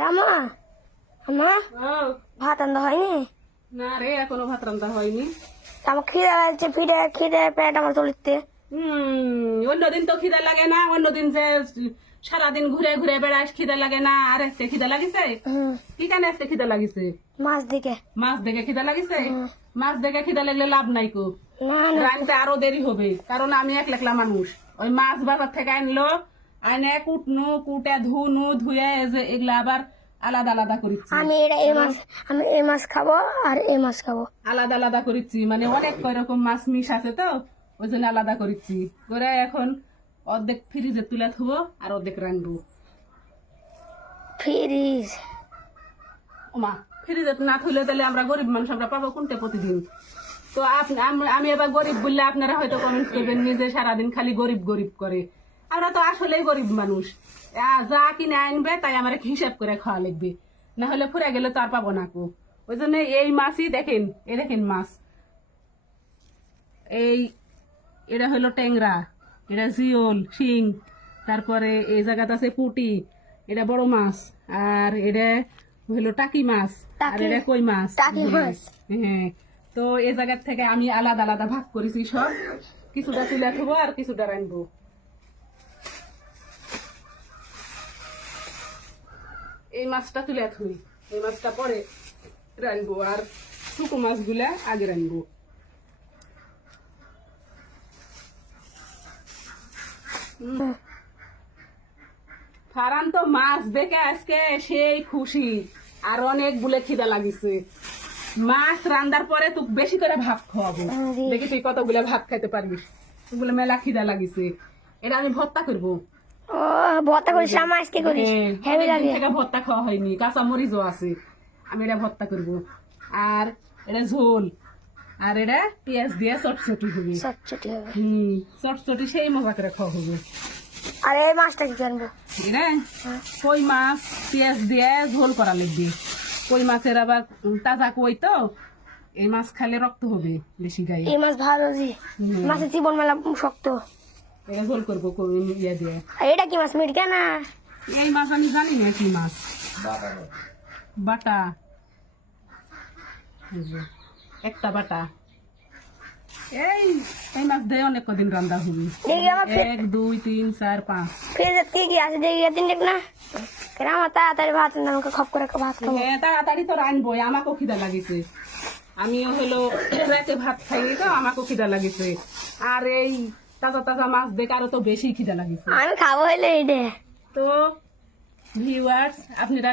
রামা আমা ভাত রান্না হয়নি? না রে, এখনো ভাত রান্না হয়নি। আমার খিদে লাগছে, খিদে পেট আমার চলিতে। অন্যদিন তো খিদে লাগে না, অন্যদিন যে সারাদিন ঘুরে ঘুরে বেড়াস খিদে লাগে না। আর আজকে খিদে লাগিছে? কি কানে আজকে খিদে লাগিছে? মাছ দিকে মাছ দেখে খিদে লাগিছে? মাছ দেখে খিদে লাগলে লাভ নাই কো, রানতে আরো দেরি হবে। কারণ আমি একলা মানুষ। ওই মাছ বাজার থেকে আনলো, আইনে কুটনু, কুটে ধুনু, ধুয়ে এগুলা আবার আলাদা আলাদা করিচ্ছি। আমি এই মাছ খাবো আর এই মাছ খাবো, আলাদা আলাদা করিচ্ছি। মানে অনেক রকম মাছ মিশ আছে তো, ওই জন্য আলাদা করিচ্ছি। করে এখন অর্ধেক ফ্রিজে তুলে থবো আর অর্ধেক রানবো। ফ্রিজ ওমা, ফ্রিজে না থইলে তাহলে আমরা গরিব মানুষ, আমরা পাবো কোনটা প্রতিদিন? তো আমি এবার গরিব বললে আপনারা হয়তো কমেন্ট করবেন নিজে সারাদিন খালি গরিব গরিব করে। আমরা তো আসলেই গরিব মানুষ। যা কিনে আনবে তাই আমার হিসাব করে খাওয়া লাগবে, না হলে ফুরে গেলে তো আর পাবো না কো। ওই জন্য এই মাছই দেখেন, এই দেখেন মাছ, এটা হলো ট্যাংরা, এটা জিওল শিং, তারপরে এই জায়গাতে আছে পুটি, এটা বড় মাছ, আর এটা হলো টাকি মাছ, আর এটা কই মাছ। হ্যাঁ, তো এই জায়গার থেকে আমি আলাদা আলাদা ভাগ করেছি সব। কিছুটা তুলে থবো আর কিছুটা রানবো। এই মাছটা তুলে থুই, এই মাছটা পরে রানবো, আর শুকো মাছগুলা আগে রানবো। ফারান তো মাছ দেখে আজকে সেই খুশি, আর অনেক বলে খিদা লাগিছে। মাছ রান্দার পরে তুই বেশি করে ভাত খাওয়াবো, দেখি তুই কতগুলো ভাত খাইতে পারবিস। তুগুলো মেলা খিদা লাগিছে। এটা আমি ভর্তা করবো। ও ভর্তা করিস? মাছ কি করিস? হেভি লাগে। থেকে ভর্তা খাওয়া হয়নি, কাঁচা মরিচও আছে। আমি এটা ভর্তা করবো। আর এটা ঝোল, আর এটা পেঁয়াজ দিয়ে চটচটি হবে। চটচটি সেই মজা করে খাওয়া হবে। আর এই মাছটা কি করবো? কই মাছ পেঁয়াজ দিয়ে ঝোল করা লাগবে। কই মাছের আবার তাজা কই তো, এই মাছ খালে রক্ত হবে বেশি গায়ে। এই মাছ ভালো জি, মাছের জীবন মেলা শক্ত। এটা ঝোল করবো ইয়ে দিয়ে। এটা কি মাছ? মিটকে না? এই মাছ আমি জানি না কি মাছ। বাটা, একটা বাটা। এই মাছ দিয়ে অনেক কদিন রান্না হবে। 1 2 3 4 5। ফ্রিজে কি আছে দেখি, দিন দেখ না। আমার তাড়াতাড়ি ভাত রান্না, আমাকে খপ করে ভাত খাবো। হ্যাঁ, তাড়াতাড়ি তো রানবো, আমাকেও খিদা লাগিছে। আমিও হলো রাতে ভাত খাই তো, আমাকেও খিদা লাগিছে। আর এই তাজা তাজা মাছ দেখে আরো তো বেশি খিদা লাগিছে। আমি খাবো হইলে। তো ভিউয়ার্স, আপনারা